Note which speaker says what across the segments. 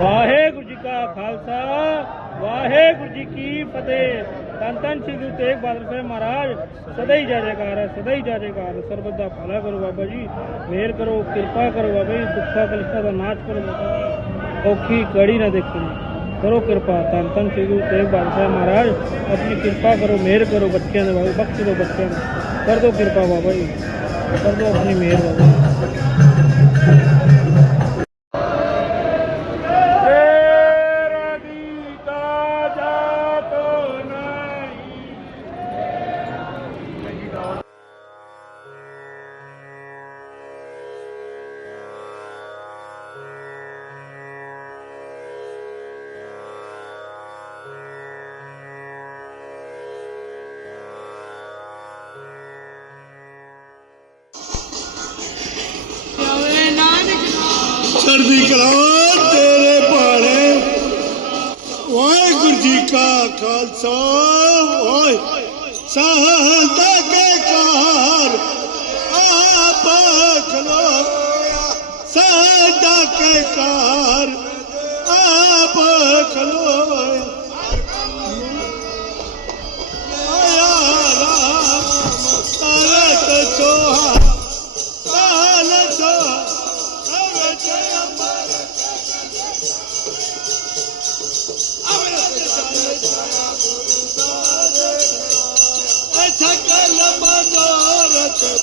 Speaker 1: ਵਾਹਿਗੁਰੂ ਜੀ ਕਾ ਖਾਲਸਾ, ਵਾਹਿਗੁਰੂ ਜੀ ਕੀ ਫਤਿਹ। ਤਨ ਤਨ ਸ੍ਰੀ ਗੁਰੂ ਤੇਗ ਬਹਾਦਰ ਸਾਹਿਬ ਮਹਾਰਾਜ, ਸਦਾ ਹੀ ਜੈ ਜੈਕਾਰ ਹੈ, ਸਦਾ ਹੀ ਜੈ ਜੈਕਾਰ ਸਰਬਤ ਦਾ ਭਲਾ ਕਰੋ ਬਾਬਾ ਜੀ, ਮਿਹਰ ਕਰੋ, ਕਿਰਪਾ ਕਰੋ ਬਾਬਾ ਜੀ, ਦੁੱਖਾਂ ਕਲੇਸ਼ਾਂ ਦਾ ਨਾਸ਼ ਕਰੋ ਬਾਬਾ ਔਖੀ ਕੜੀ ਨਾ ਦੇਖਣੀ ਕਰੋ ਕਿਰਪਾ ਤਨ ਤਨ ਸ੍ਰੀ ਗੁਰੂ ਤੇਗ ਬਹਾਦਰ ਸਾਹਿਬ ਮਹਾਰਾਜ, ਆਪਣੀ ਕਿਰਪਾ ਕਰੋ, ਮਿਹਰ ਕਰੋ ਬੱਚਿਆਂ ਦੇ ਬਾਬਾ ਬਖਸ਼ ਦਿਓ ਬੱਚਿਆਂ ਨੂੰ। ਕਰ ਦਿਓ ਕਿਰਪਾ ਬਾਬਾ ਜੀ। ਕਰ ਦਿਓ ਆਪਣੀ ਮਿਹਰ ਬਾਬਾ
Speaker 2: ਕਾ ਖਾਲਸਾ ਓਏ ਸਹਦਾ ਕੇ ਕਾਰ ਆਪ ਖਲੋਇਆ ਸਹਦਾ ਕੇ ਕਾਰ ਆਪ ਖਲੋਇਆ ਆਇਆ ਰਾਮ ਤਾਰਤ ਸੋਹਾ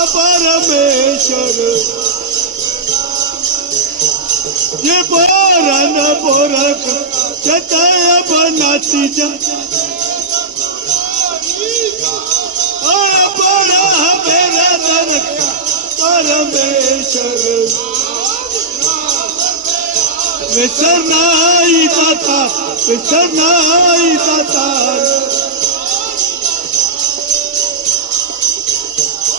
Speaker 2: ਯਾ ਪਰਮੇਸ਼ਰ ਜੀ ਪੋਰਨ ਪੁਰਖ ਸਤਾਇਆ ਬਨਾਤੀ ਜਸ ਓਏ ਪਰਾ ਮੇਰਾ ਤਨਕ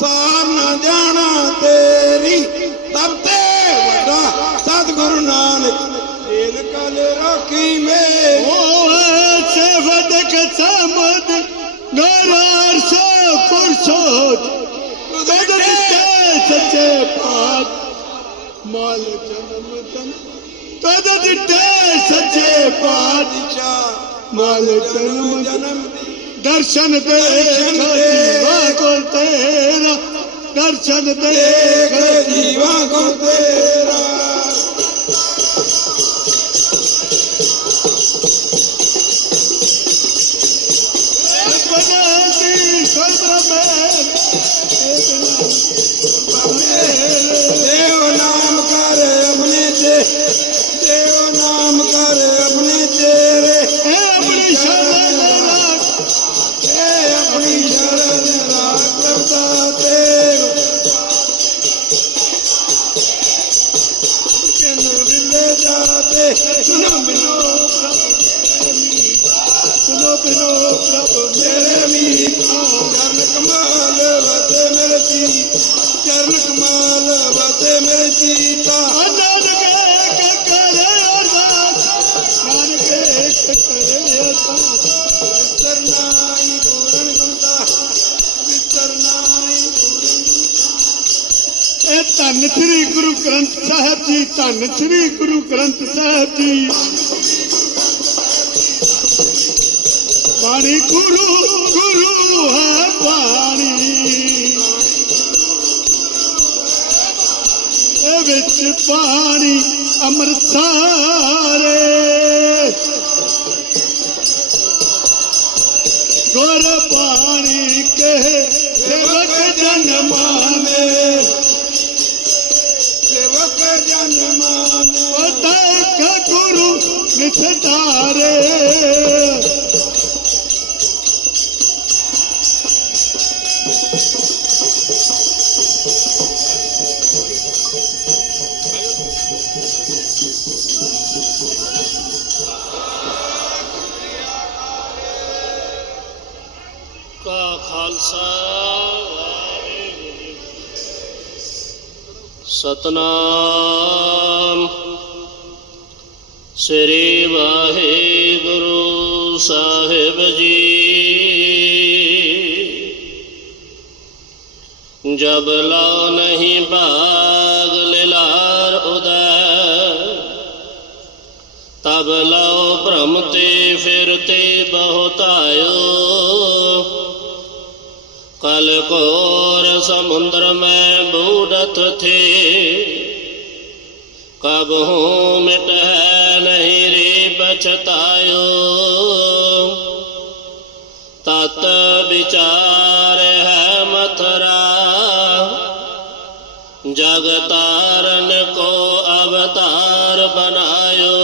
Speaker 3: ਸਾਰ ਨਾ ਜਾਣਾ ਤੇਰੀ ਤਬ ਤੇ ਵੱਡਾ ਸਤਿਗੁਰੂ ਨਾਨਕ ਤੇਲ ਕਲ ਰਾਖੀ ਮੇ
Speaker 2: ਓਏ ਸੇਵਦਕ ਸਮਦ ਨਰਾਰ ਸੇ ਪੁਰਸ਼ੋਤ ਤਦ ਦਿੱਤੇ ਸੱਚੇ ਪਾਤ ਮਾਲ ਜਨਮ ਤਨ ਤਦ ਦਿੱਤੇ ਸੱਚੇ ਪਾਤ
Speaker 3: ਪਾਤਸ਼ਾਹ।
Speaker 2: ਮਾਲ ਜਨਮ
Speaker 3: ਜਨਮ
Speaker 2: ਦਰਸ਼ਨ ਦੇ
Speaker 3: ਦਰਸ਼ਨ ਦੇ।
Speaker 2: ਜੀਵਾ ਕੋਲ ਤੇਰਾ ਦਰਸ਼ਨ
Speaker 3: ਦੇਖ ਜੀਵਾ ਕੋ ਤੇਰਾ ਵਤੇ ਮੇਰੇ ਜੀਤਾ
Speaker 2: ਆਨੰਦ ਕੇ ਕਰੇ ਅਰਦਾਸ। ਨਾਨਕ ਕੇ ਕਰੇ ਅਰਦਾਸ।
Speaker 3: ਵਿਸਰਨਾਈ ਪੂਰਨ ਗੁਰਦਾ ਵਿਸਰਨਾਈ
Speaker 2: ਇਹ ਧੰਨ ਸ੍ਰੀ ਗੁਰੂ ਗ੍ਰੰਥ ਸਾਹਿਬ ਜੀ ਧੰਨ ਸ੍ਰੀ ਗੁਰੂ ਗ੍ਰੰਥ ਸਾਹਿਬ ਜੀ। ਬਾਣੀ ਗੁਰੂ ਗੁਰੂ ਹੈ ਬਾਣੀ। ਵਿੱਚ ਪਾਣੀ ਅੰਮ੍ਰਿਤ ਸ੍ਰੀ
Speaker 4: ਵਾਹਿਗੁਰੂ ਸਾਹਿਬ ਜੀ। ਜਬ ਲਾ ਨਹੀਂ ਭਾਗ ਲਿਲਾਰ ਉਦੈ, ਤਬ ਲਾਓ ਭ੍ਰਮ ਤੇ ਫਿਰ ਤੇ ਬਹੁਤਾਇਓ। ਕਲ ਕੋਰ ਸਮੁੰਦਰ ਮੈਂ ਬੂੜਤ ਥੇ, ਕਬ ਹੂੰ ਮਿਟੈ ਚਤਾਇਓ ਤਤ ਵਿਚਾਰ ਹੈ ਮਥਰਾ। ਜਗਤਾਰਨ ਕੋ ਅਵਤਾਰ ਬਨਾਇਓ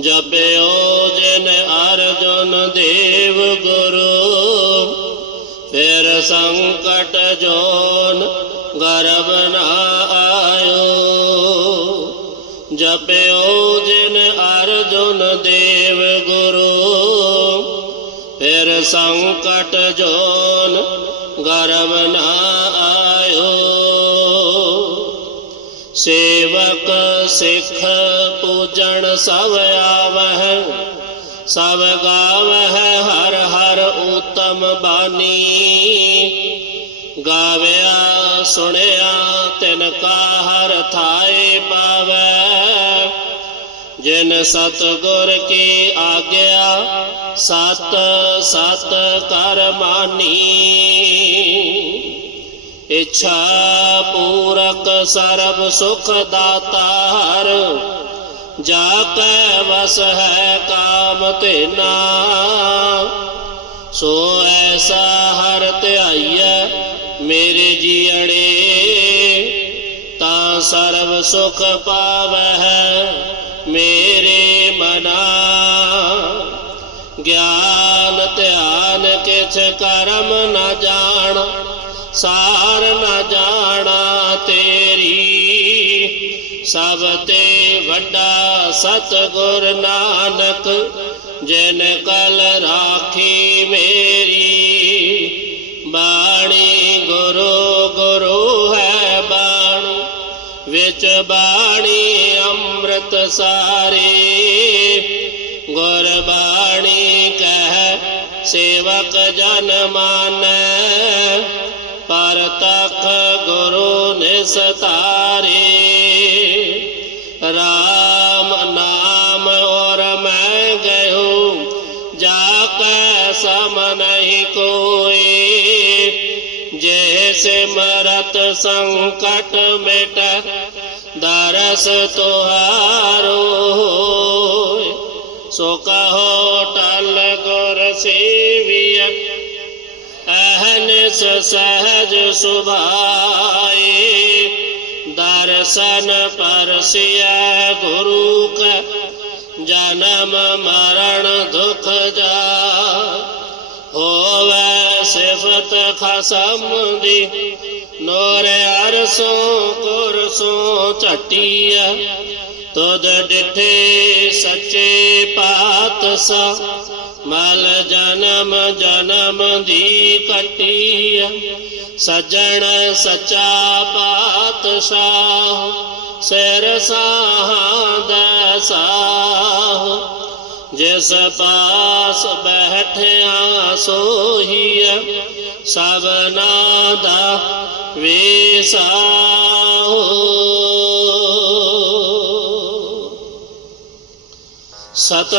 Speaker 4: ਜਪਿਓ ਜਿਨ ਅਰਜੁਨ ਦੇਵ ਗੁਰੂ। ਫਿਰ ਸੰਕਟ ਜੋਨ ਗਰਬ ਨਾ ਆਇਓ। ਜਪਿਓ ਜੁਨ ਦੇਵ ਗੁਰੂ, ਫਿਰ ਸੰਕਟ ਜੋਨ ਗਰਮ ਨਾ ਆਇਓ। ਸੇਵਕ ਸਿੱਖ ਪੂਜਣ ਸਭ ਆਵਹਿ, ਸਭ ਗਾਵਹਿ ਹਰ ਹਰ ਉਤਮ ਬਾਣੀ ਗਾਵਿਆ ਸੁਣਿਆ ਤਿਨ ਕਾ ਹਰ ਥਾਏ ਪਾਵੈ ਜਿਨ ਸਤਗੁਰ ਕੀ ਆਗਿਆ, ਸਤ ਸਤ ਕਰ ਮਾਨੀ। ਇਛਾ ਪੂਰਕ ਸਰਬ ਸੁਖ ਦਾਤਾ ਹਰ ਜਾ ਕੈ ਵਸ ਹੈ ਕਾਮ ਤੇਨਾ ਸੋ ਐਸਾ ਹਰ ਧਿਆਈਐ ਮੇਰੇ ਜੀਅੜੇ, ਤਾਂ ਸਰਬ ਸੁਖ ਪਾਵਹਿ ਮੇ ਮਨਾ ਗਿਆਨ ਧਿਆਨ ਕਿਛ ਕਰਮ ਨਾ ਜਾਣ, ਸਾਰ ਨਾ ਜਾਣਾ ਤੇਰੀ। ਸਭ ਤੇ ਵੱਡਾ ਸਤਗੁਰ ਨਾਨਕ, ਜਿਨ ਕਲ ਰਾਖੀ ਮੇਰੀ। ਬਾਣੀ ਗੁਰੂ ਗੁਰੂ ਹੈ ਬਾਣੀ, ਵਿੱਚ ਬਾਣੀ ਅੰਮ੍ਰਿਤ ਸਾਰੀ। ਗੁਰਬਾਣੀ ਕਹਿ ਸੇਵਕ ਜਨ ਮਾਨੈ ਪਰ ਤਖ ਗੁਰੂ ਨਿਸਤਾਰੇ ਰਾਮ ਨਾਮ ਔਰ ਮੈਂ ਗਇਓ ਜਾ ਕੈ ਸਮ ਨਹੀਂ ਕੋਈ ਜੇ ਸਿਮਰਤ ਸੰਕਟ ਮਿਟ ਦਰਸ ਤੁਹਾਰੋ ਹੋਇ। सो कहो टल अहन सहज सुभाए। दर्शन परसिया गुरु का, जन्म मरण दुख जा। होवे सिफत खसम दी, नोर अरसों कुरसों चटिया। तुद डिठे ਸੱਚੇ ਪਾਤਸ਼ਾਹ, ਮਲ ਜਨਮ ਜਨਮ ਦੀ ਕਟੀਆ ਸਜਣ ਸੱਚਾ ਪਾਤਸ਼ਾਹ, ਸਿਰ ਸਾਹਾਂ ਸਾਹ। ਜਿਸ ਪਾਸ ਬੈਠਿਆ ਸੋਹੀਆ ਸਭਨਾ ਦਾ ਵੇਸਾਹੋ ਸਤ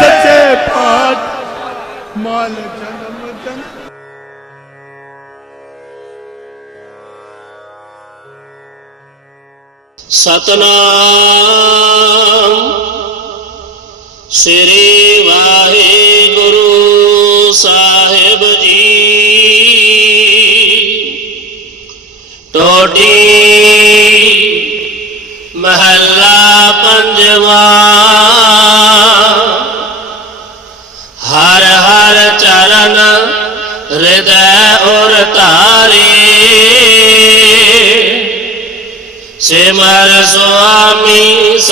Speaker 3: ਸੱਚੇ ਪਾਤ ਮਾਲ ਜਨਮ ਜਨ।
Speaker 4: ਸਤਨਾਮ ਸ੍ਰੀ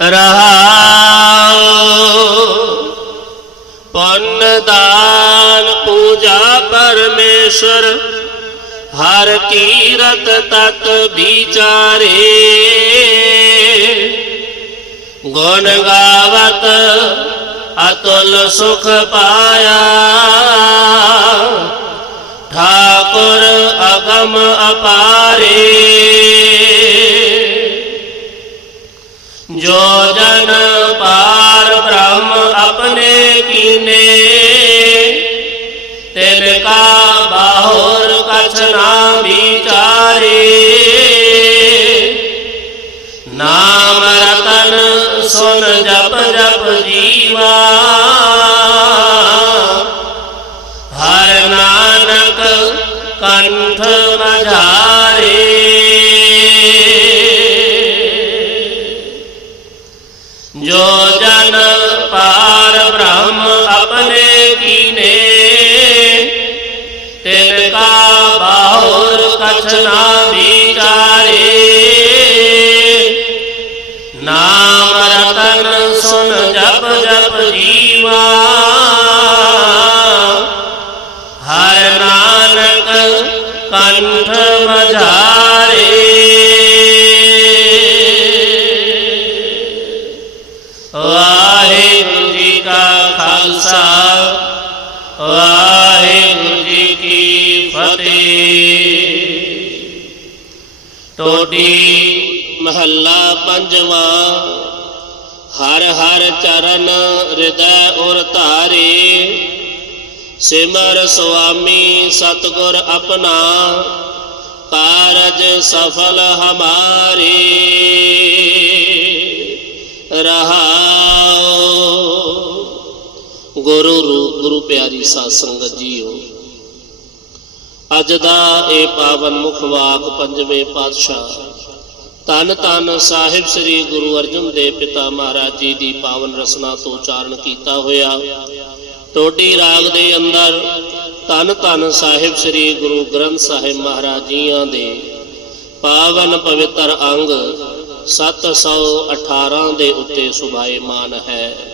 Speaker 4: ਰਹਾਉ। ਪੁੰਨ ਦਾਨ ਪੂਜਾ ਪਰਮੇਸ਼ਰ, ਹਰ ਕੀਰਤ ਤਤ ਵਿਚਾਰੇ। ਗੁਣ ਗਾਵਤ ਅਤੁਲ ਸੁਖ ਪਾਇਆ। ਠਾਕੁਰ ਅਗਮ ਅਪਾਰੇ। ਜੋ ਜਨ ਪਾਰ ਬ੍ਰਹਮ ਆਪਣੇ ਕੀਨੇ ਤਿਨ ਕਾ ਬਾਹਰ ਕਛ ਨਾ ਵਿਚਾਰੇ। ਨਾਮ ਰਤਨ ਸੁਨ ਜਪ ਜਪ ਜੀਵਾ। ਕਛ ਨਾ ਵਿਚਾਰੇ ਨਾਮ ਰਤਨ ਸੁਨ ਜਪ ਜਪ ਜੀਵਾ। ਹਰ ਨਾਨਕ ਕੰਠ ਟੋਡੀ ਮਹੱਲਾ ਪੰਜਵਾਂ। ਹਰ ਹਰ ਚਰਨ ਹਿਰਦੈ ਔਰ ਧਾਰੇ। ਸਿਮਰ ਸੁਆਮੀ ਸਤਗੁਰ ਆਪਣਾ, ਕਾਰਜ ਸਫਲ ਹਮਾਰੇ। ਰਹਾਉ ਗੁਰੂ ਰੂਪ, ਗੁਰੂ ਪਿਆਰੀ ਸਾਧ ਸੰਗਤ ਜੀਓ। ਅੱਜ ਦਾ ਇਹ ਪਾਵਨ ਮੁਖ ਵਾਕ ਪੰਜਵੇਂ ਪਾਤਸ਼ਾਹ। ਤਨ ਤਨ ਸਾਹਿਬ ਸ੍ਰੀ ਗੁਰੂ ਅਰਜਨ ਦੇਵ ਪਿਤਾ ਮਹਾਰਾਜ ਜੀ ਦੀ ਪਾਵਨ ਰਸਨਾ ਤੋਂ ਉਚਾਰਨ ਕੀਤਾ ਹੋਇਆ। ਟੋਡੀ ਰਾਗ ਦੇ ਅੰਦਰ ਤਨ ਤਨ ਸਾਹਿਬ ਸ੍ਰੀ ਗੁਰੂ ਗ੍ਰੰਥ ਸਾਹਿਬ ਮਹਾਰਾਜ ਜੀਆਂ ਦੇ ਪਾਵਨ ਪਵਿੱਤਰ ਅੰਗ 718 ਦੇ ਉੱਤੇ ਸੁਭਾਏਮਾਨ ਹੈ।